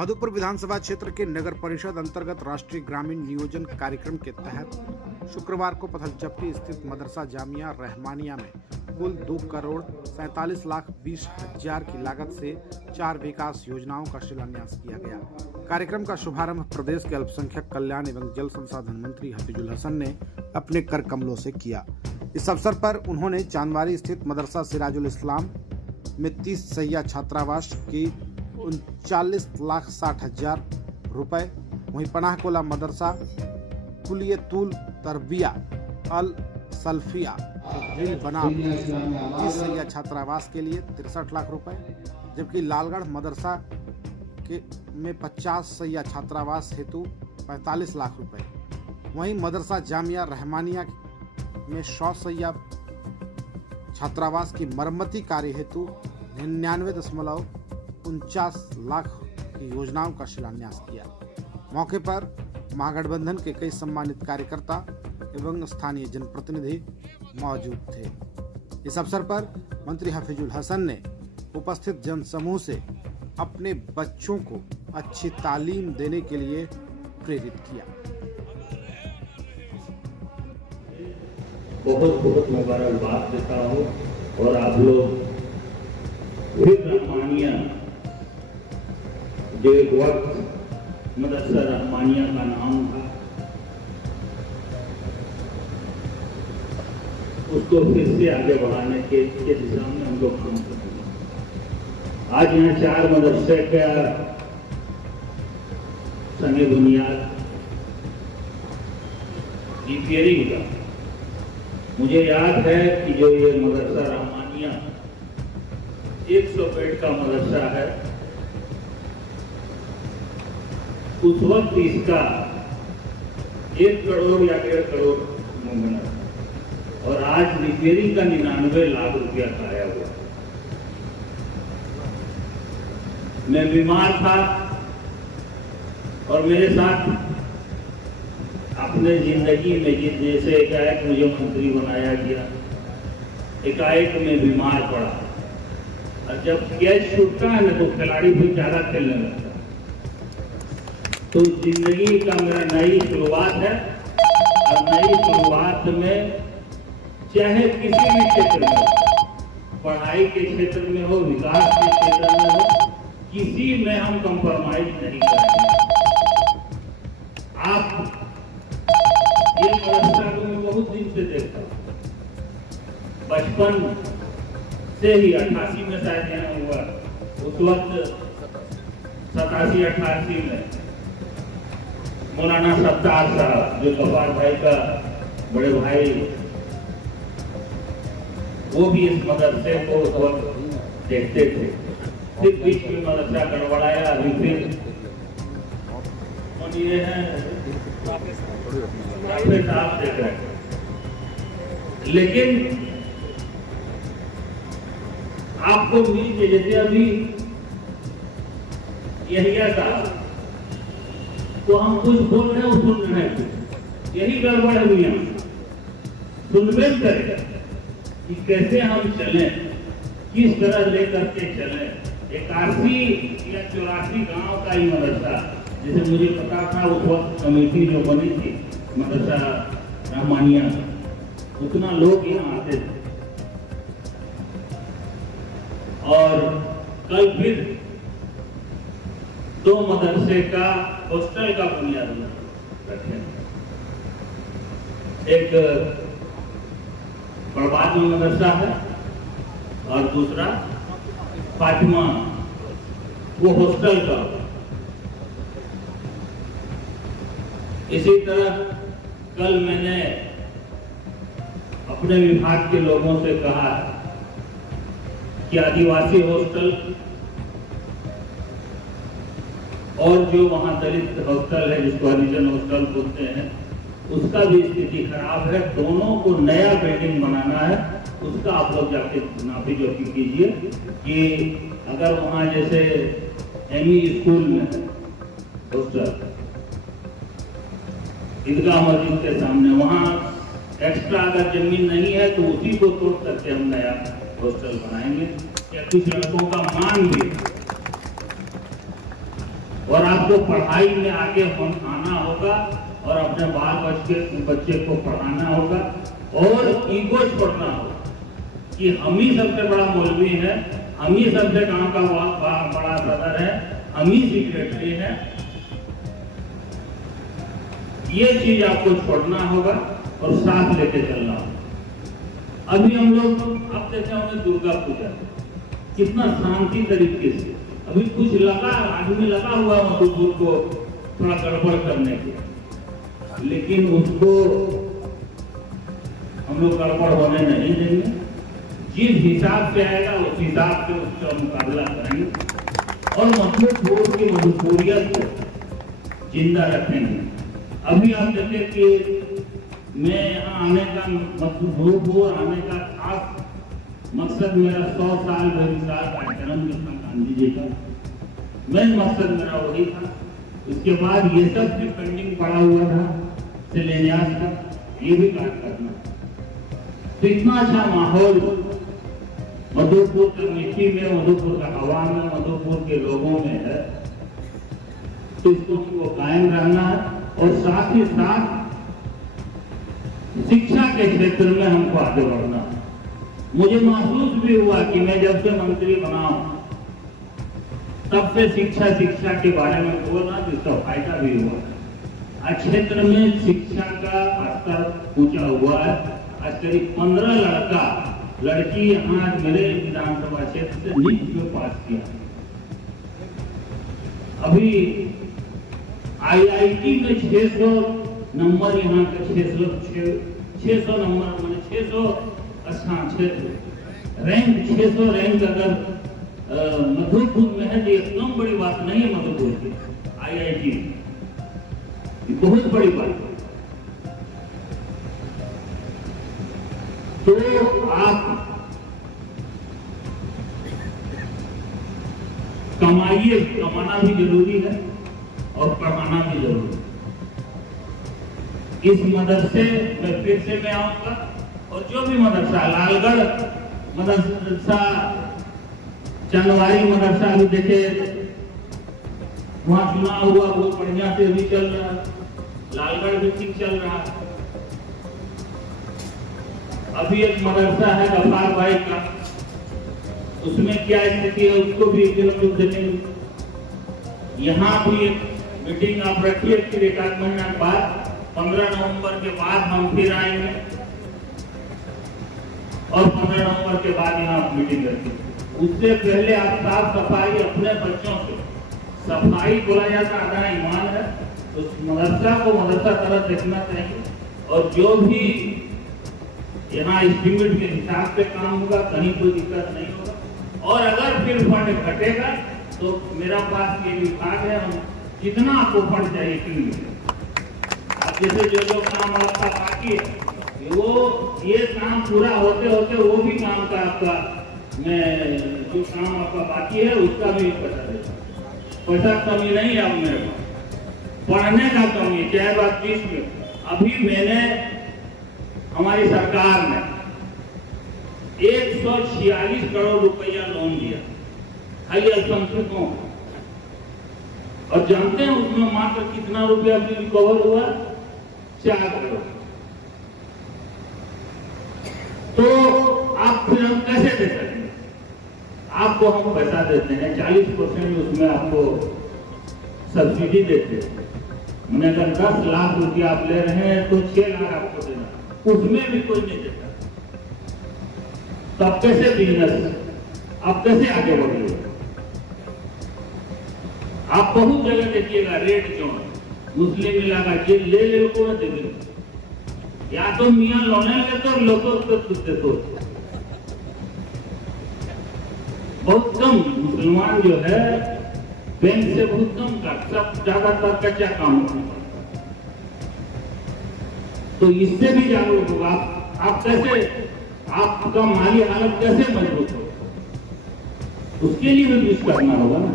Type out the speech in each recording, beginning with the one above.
मधुपुर विधानसभा क्षेत्र के नगर परिषद अंतर्गत राष्ट्रीय ग्रामीण नियोजन कार्यक्रम के तहत शुक्रवार को पथलचप्पी स्थित मदरसा जामिया रहमानिया में कुल 2,47,20,000 की लागत से 4 विकास योजनाओं का शिलान्यास किया गया। कार्यक्रम का शुभारंभ प्रदेश के अल्पसंख्यक कल्याण एवं जल संसाधन मंत्री हफीजुल हसन ने अपने कर कमलों से किया। इस अवसर पर उन्होंने चांदवारी स्थित मदरसा सिराजुल इस्लाम में 30 सैया छात्रावास की 39,60,000 रुपए, वहीं पनाहकोला मदरसा कुलियतुल तरबिया अल सल्फिया बनाम 30 सैया छात्रावास के लिए 63 लाख रुपए, जबकि लालगढ़ मदरसा में 50 सैया छात्रावास हेतु 45 लाख रुपए, वहीं मदरसा जामिया रहमानिया में 100 सैया छात्रावास की मरम्मती कार्य हेतु 99.49 लाख की योजनाओं का शिलान्यास किया। मौके पर महागठबंधन के कई सम्मानित कार्यकर्ता एवं स्थानीय जनप्रतिनिधि मौजूद थे। इस अवसर पर मंत्री हफीजुल हसन ने उपस्थित जनसमूह से अपने बच्चों को अच्छी तालीम देने के लिए प्रेरित किया। बहुत बहुत मुबारकबाद देता हूँ और आप लोग फिर रहमानिया, जो एक वक्त मदरसा रहमानिया का नाम था, उसको फिर से आगे बढ़ाने के दिशा में हम लोग काम करते हैं। आज यहाँ 4 मदरसे का संगे बुनियाद रिपेयरिंग का, मुझे याद है कि जो ये मदरसा रहमानिया 100 बेड का मदरसा है, उस वक्त इसका 1 करोड़ या 1.5 करोड़ मुमकिन, और आज रिपेयरिंग का 99 लाख रुपया का आया हुआ। मैं बीमार था और मेरे साथ अपने जिंदगी में जैसे एकाएक मुझे मंत्री बनाया गया, एकाएक में बीमार पड़ा, और जब कैच छूटता है ना तो खिलाड़ी भी ज्यादा खेलने लगता है। तो जिंदगी का मेरा नई शुरुआत है, और नई शुरुआत में चाहे किसी भी क्षेत्र में, पढ़ाई के क्षेत्र में हो, विकास के क्षेत्र में हो, किसी में हम कंप्रोमाइज नहीं करेंगे। आप ये मदरसा को मैं बहुत दिन से देखता हूँ, बचपन से ही 88 में शायद यहाँ हुआ, उस वक्त 87-88 में मौलाना सत्तार साहब, जो गफ्फार भाई का बड़े भाई, वो भी इस मदरसे को उस वक्त देखते थे। फिर बीच में मदरसा गड़बड़ाया, अभी फिर ये है साहब देख रहे हैं। लेकिन आपको भी जैसे अभी यही साहब तो हम कुछ बोल रहे हैं, सुन रहे हैं, यही गड़बड़ है दुनिया में। सुनबे करें कि कैसे हम चलें, किस तरह लेकर के चलें। 81 या 84 गांव का ही मदरसा, जैसे मुझे पता था उस वक्त कमेटी जो बनी थी मदरसा रहमानिया, उतना लोग यहाँ आते थे। और कल फिर 2 मदरसे का हॉस्टल का बुनियाद रखे, एक बड़बाद में मदरसा है और दूसरा फातिमा, वो हॉस्टल का। इसी तरह कल मैंने अपने विभाग के लोगों से कहा कि आदिवासी हॉस्टल और जो वहां दलित हॉस्टल है, जिसको हरिजन हॉस्टल बोलते हैं, उसका भी स्थिति खराब है। दोनों को नया बिल्डिंग बनाना है, उसका आप लोग जाके नापी जोखी कीजिए कि अगर वहां जैसे एमई स्कूल में हॉस्टल ईदगाह मस्जिद के सामने, वहां एक्स्ट्रा अगर जमीन नहीं है तो उसी को तोड़ करके हम नया हॉस्टल बनाएंगे। या कुछ लड़कों का मांग भी, और आपको पढ़ाई में आगे आना होगा और अपने बाल बच्चे को पढ़ाना होगा और ईगो छोड़ना होगा कि हम ही सबसे बड़ा मौलवी है, हम ही सबसे गांव का बड़ा सदर है, हम ही सेक्रेटरी है। ये चीज आपको छोड़ना होगा और साथ लेके चलना होगा। अभी हम लोग अब देखे होंगे दुर्गा पूजा कितना शांति तरीके से, अभी कुछ लगा आदमी लगा हुआ मधुपुर को थोड़ा गड़बड़ करने के, लेकिन उसको हम लोग गड़बड़ होने नहीं देंगे। जिस हिसाब से आएगा उस हिसाब से उसका मुकाबला करेंगे और मधुपुर की मधुपुरियत को जिंदा रखेंगे। अभी आप देखें कि मैं यहाँ आने का मधुपुर आने का खास मकसद मेरा 100 साल बेमिसाल कार्यक्रम जो था गांधी जी का, मेन मकसद मेरा वही था। उसके बाद ये सब भी पेंडिंग पड़ा हुआ था शिलान्यास का, ये भी कार्य करना। तो इतना अच्छा माहौल मधुपुर की मिट्टी में, मधुपुर का हवा में, मधुपुर के लोगों में है, तो इसको कायम रहना है और साथ ही साथ शिक्षा के क्षेत्र में हमको आगे बढ़ना है। मुझे महसूस भी हुआ कि मैं जब से मंत्री बना हूं तब से शिक्षा के बारे में बोलना जिसका फायदा भी हुआ। आज क्षेत्र में शिक्षा का स्तर ऊंचा हुआ है। आज करीब 15 लड़की यहाँ मेरे विधानसभा क्षेत्र से नीट में पास किया। अभी IIT में 600 नंबर, यहाँ का 600 नंबर मैंने 600 रैंक 600 रैंक अगर मधुपुर में है तो एकदम बड़ी बात नहीं है। मधुपुर की IIT बहुत बड़ी बात है। तो आप कमाइए, कमाना भी जरूरी है और पढ़ाना भी जरूरी है। इस मदरसे में फिर से मैं आऊंगा और जो भी मदरसा, लालगढ़ मदरसा, चंदवारी मदरसा भी देखे वहां चुनाव हुआ, बहुत बढ़िया से भी चल रहा है। लालगढ़ भी ठीक चल रहा है। अभी एक मदरसा है गफार भाई का, उसमें क्या स्थिति है उसको भी लोग देखेंगे। यहाँ भी एक मीटिंग आप रखिए, फिर 1 महीना बाद 15 नवंबर के बाद हम फिर आएंगे और 15 नवंबर के बाद यहाँ आप मीटिंग रखिए। उससे पहले आप साफ सफाई अपने बच्चों से, सफाई बोला जाता आधा ईमान है, तो मदरसा को मदरसा तरह देखना चाहिए और जो भी यहाँ एस्टिमेट के हिसाब से काम होगा, कहीं कोई दिक्कत नहीं होगा। और अगर फिर फंड घटेगा तो मेरा पास ये विभाग है, हम जितना आपको फंड चाहिए क्यों, आप जैसे जो काम आपका बाकी है वो ये काम पूरा होते होते वो भी काम का आपका, मैं जो काम आपका बाकी है उसका भी पैसा देता। पैसा कमी नहीं है अब मेरे पास, पढ़ने का कमी, चाहे बात 30 में। अभी मैंने हमारी सरकार ने 146 करोड़ रुपया लोन दिया खाली अल्पसंख्यकों, और जानते हैं उसमें मात्र कितना रुपया भी रिकवर हुआ? 4 करोड़। तो आप फिर हम कैसे दे सकते? आपको हम पैसा देते हैं 40% उसमें आपको सब्सिडी देते हैं। मैंने अगर 10 लाख रुपया आप ले रहे हैं तो 6 लाख आपको देना, उसमें भी कोई नहीं देता। तो आप कैसे बिजनेस, आप कैसे आगे बढ़ेंगे? आप बहुत जगह देखिएगा रेड जोन, मुस्लिम इलाका जे ले को देंगे, या तो मियाँ लोने लेते और लोगों को देते। तो बहुत कम मुसलमान जो है बैंक से बहुत कम का, सब ज्यादातर कच्चा काम होता। तो इससे भी जागरूक होगा आप कैसे, आपका माली हालत कैसे मजबूत हो, उसके लिए भी कुछ करना होगा ना।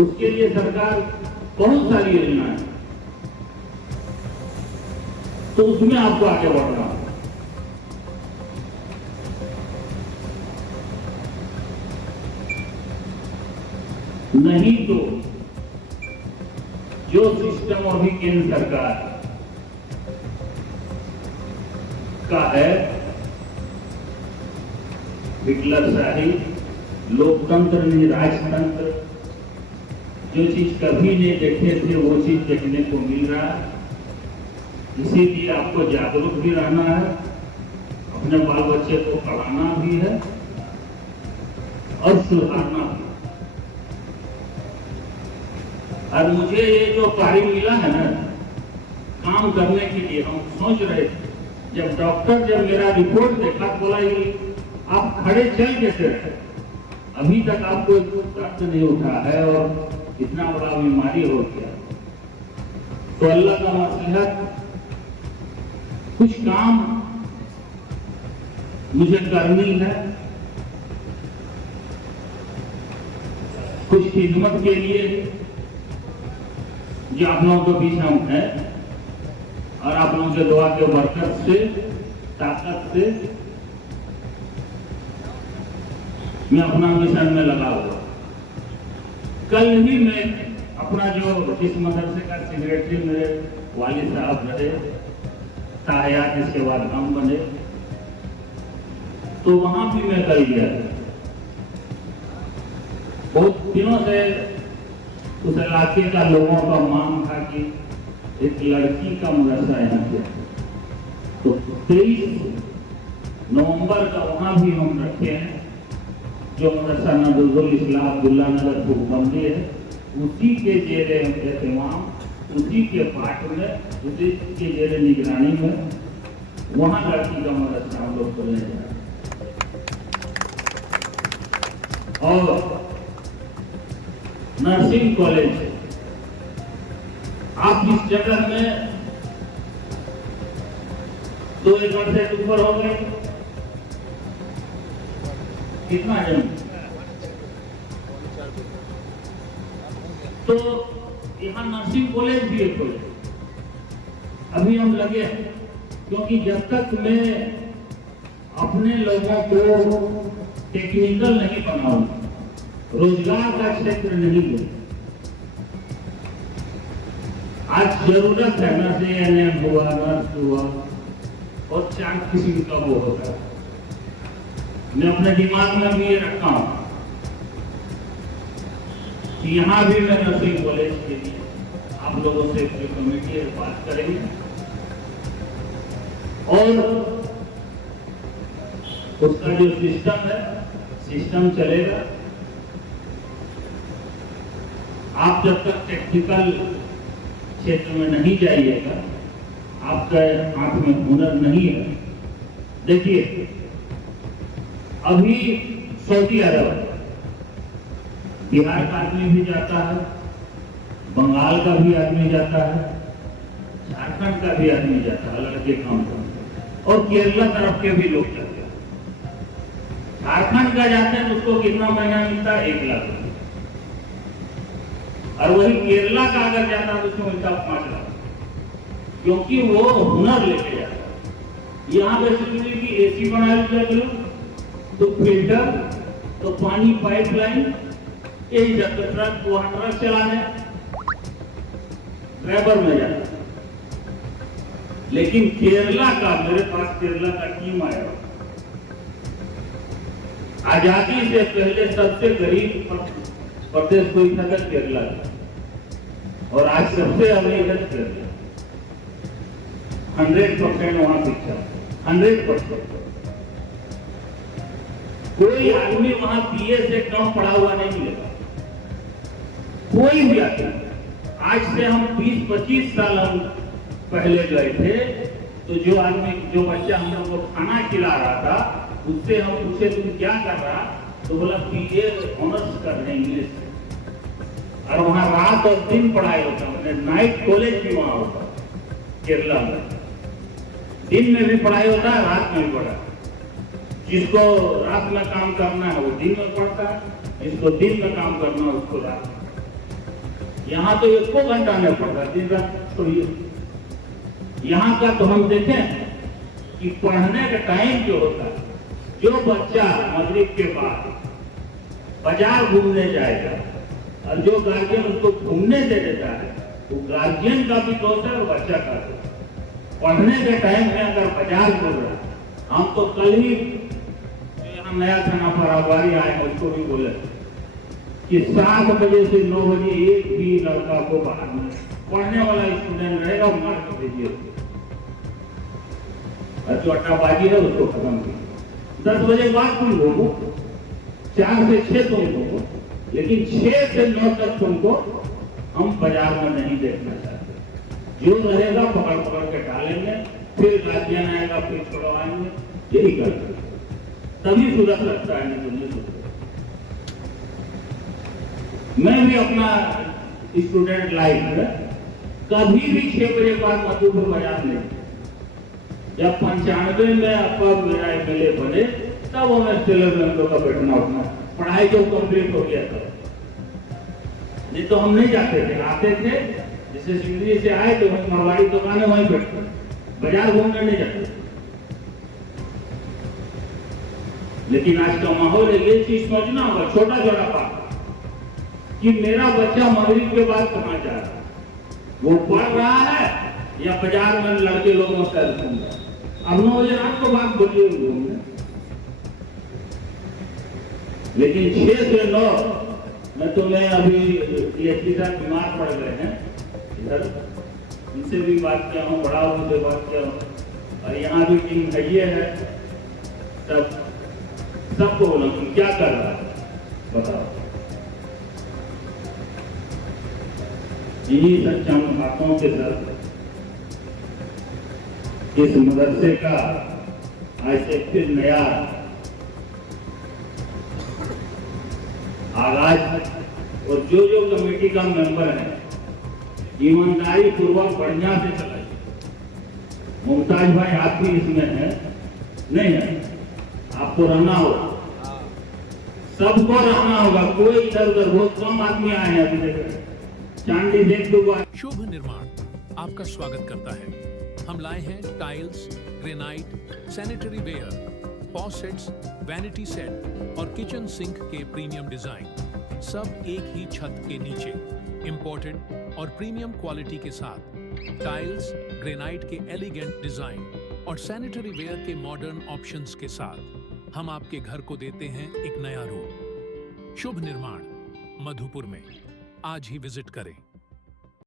उसके लिए सरकार बहुत सारी योजनाएं, तो उसमें आपको आगे बढ़ना होगा। नहीं तो जो सिस्टम अभी केंद्र सरकार का है, हिटलरशाही, लोकतंत्र नहीं राजतंत्र, जो चीज कभी नहीं देखे थे वो चीज देखने को मिल रहा है। इसीलिए आपको जागरूक भी रहना है, अपने बाल बच्चे को पढ़ाना भी है और सुधारना भी। और मुझे ये जो कार्य मिला है ना काम करने के लिए, हम सोच रहे थे, जब डॉक्टर जब मेरा रिपोर्ट देखा तो बोला ये आप खड़े चल कैसे रहे, अभी तक आपको दर्द नहीं उठा है और इतना बड़ा बीमारी हो गया। तो अल्लाह का मसलहत, कुछ काम मुझे करनी है, कुछ खिदमत के लिए जो आप लोगों के बीच हम हैं और आप लोगों के दुआ के बरकत से, ताकत से मैं अपना मिशन में लगा हुआ। कल ही मैं अपना जो जिस मदरसे का सेक्रेटरी मेरे वालिद साहब रहे, ताहयात इसके बाद हम बने, तो वहां भी मैं कल गया। बहुत दिनों से उस इलाके का लोगों का मांग था कि एक लड़की का मदरसा यहाँ पे, तो 23 नवंबर का वहां भी हम रखे हैं, जो मदरसा नदरुल इस्लाम अब्दुल्ला नगर भूखबंदी है, उसी के जेरे एहतमाम, उसी के पाठ में, उसी के जेरे निगरानी में वहां लड़की का मदरसा हम लोग खोलने जा रहे हैं। और नर्सिंग कॉलेज, आप इस जगह में 2 एकड़ से ऊपर हो गए, कितना जमीन, तो यहाँ नर्सिंग कॉलेज भी है खोले। अभी हम लगे हैं, क्योंकि जब तक मैं अपने लोगों को टेक्निकल नहीं बनाऊंगा, रोजगार का क्षेत्र नहीं है, आज जरूरत है नर्स हुआ, नर्स हुआ और 4 किस्म का वो होता है। मैं अपने दिमाग में भी ये रखा हूं कि यहाँ भी मैं नर्सिंग कॉलेज के लिए आप लोगों से कमेटी है बात करेंगे और उसका जो सिस्टम है, सिस्टम चलेगा। आप जब तक टेक्निकल क्षेत्र में नहीं जाइएगा, आपका हाथ में हुनर नहीं है। देखिए अभी सऊदी अरब, बिहार का आदमी भी जाता है, बंगाल का भी आदमी जाता है, झारखंड का भी आदमी जाता है लड़के काम करने, और केरला तरफ के भी लोग जाते हैं। झारखंड का जाते हैं तो उसको कितना महीना मिलता है? 1 लाख रुपये। और वही केरला का अगर जाता है तो उसको मिलता 5 लाख, क्योंकि वो हुनर लेके जाता है। यहाँ पे सोचिए कि एसी बना लो तो फिल्टर, तो पानी पाइपलाइन, यही जाते ट्रक, वहां ट्रक चलाने ड्राइवर में जाता। लेकिन केरला का, मेरे पास केरला का टीम आया, आजादी से पहले सबसे गरीब प्रदेश कोई था केरला का, और आज सबसे अमीर है केरला। 100% वहां शिक्षा, 100%। कोई आदमी वहां बीए से कम पढ़ा हुआ नहीं मिलेगा, कोई भी आदमी। आज से हम 20-25 साल हम पहले गए थे, तो जो आदमी, जो बच्चा हम लोग को खाना खिला रहा था, उससे हम पूछे तुम क्या कर रहा, तो बोला बीए ऑनर्स कर रहे इंग्लिश से। और वहां रात और दिन पढ़ाई होता, मतलब नाइट कॉलेज भी वहां होता केरला में। दिन में भी पढ़ाई होता है, रात में भी पढ़ाई। जिसको रात में काम करना है वो दिन में पढ़ता है, जिसको दिन में काम करना है उसको रात में। यहाँ तो 1 घंटा नहीं पढ़ता, दिन रात छोड़िए। यहाँ का तो हम देखें कि पढ़ने का टाइम जो होता है, जो बच्चा मगरिब के बाद बाजार घूमने जाएगा और जो गार्जियन उसको घूमने दे देता है, वो गार्जियन का भी दोष है और बच्चा का दोष है। पढ़ने के टाइम में अगर बाजार बोल रहा है, हम तो कल ही जो यहाँ नया थाना फराबारी आए हैं उसको भी बोले कि 7 बजे से 9 बजे एक भी लड़का को बाहर में पढ़ने वाला स्टूडेंट रहेगा, मार के भेजिए। और जो अट्टाबाजी है उसको खत्म कीजिए। 10 बजे बाद तुम घूमो, 4 से 6 तुम घूमो, लेकिन 6 से 9 तक तुमको हम बाजार में नहीं देखना चाहते। जो रहेगा पकड़ पकड़ के डालेंगे, फिर गार्जियन आएगा, फिर छुड़वाएंगे, यही करते तभी सुधर सकता है, नहीं तो नहीं सुधर। मैं भी अपना स्टूडेंट लाइफ में कभी भी 6 बजे बाद मधुपुर बाजार नहीं। जब 95 में आपका मेरा MLA बने तब हमें टेलर का बैठना उठना, पढ़ाई जो कंप्लीट हो गया था, नहीं तो हम नहीं जाते थे। आते थे जैसे सिंधी से आए तो हम मारवाड़ी दुकान है वहीं बैठते, बाजार घूमने नहीं जाते। लेकिन आज का माहौल है, ये चीज समझना होगा, छोटा छोटा बात कि मेरा बच्चा मगरिब के बाद कहाँ जा रहा है, वो पढ़ रहा है या बाजार में लड़के लोगों से घूम रहा है। अब 9 बजे रात को बात बोलिए घूमने, लेकिन 6 से 9 में तो मैं अभी DSP साहब बीमार पड़ गए हैं इधर, उनसे भी बात किया हूँ, बड़ा उनसे बात किया हूँ, और यहाँ भी टीम भैया है, सबको बोला कि क्या कर रहा है बताओ। इन्हीं सच्चाई बातों के साथ इस मदरसे का आज से फिर नया आगाज, और जो जो कमेटी का मेंबर है ईमानदारी पूर्वक बढ़िया से चलाइए। मुमताज भाई आप भी इसमें है, नहीं है? आपको रहना होगा, सबको रहना होगा, कोई इधर उधर, बहुत कम आदमी आए हैं अभी तक। चांदी देख दो। शुभ निर्माण आपका स्वागत करता है। हम लाए हैं tiles, granite, sanitary ware, faucets, vanity set और किचन सिंक के प्रीमियम डिजाइन, सब एक ही छत के नीचे, इंपोर्टेड और प्रीमियम क्वालिटी के साथ। टाइल्स, ग्रेनाइट के एलिगेंट डिजाइन और सैनिटरी वेयर के मॉडर्न ऑप्शंस के साथ हम आपके घर को देते हैं एक नया रूप। शुभ निर्माण मधुपुर में आज ही विजिट करें।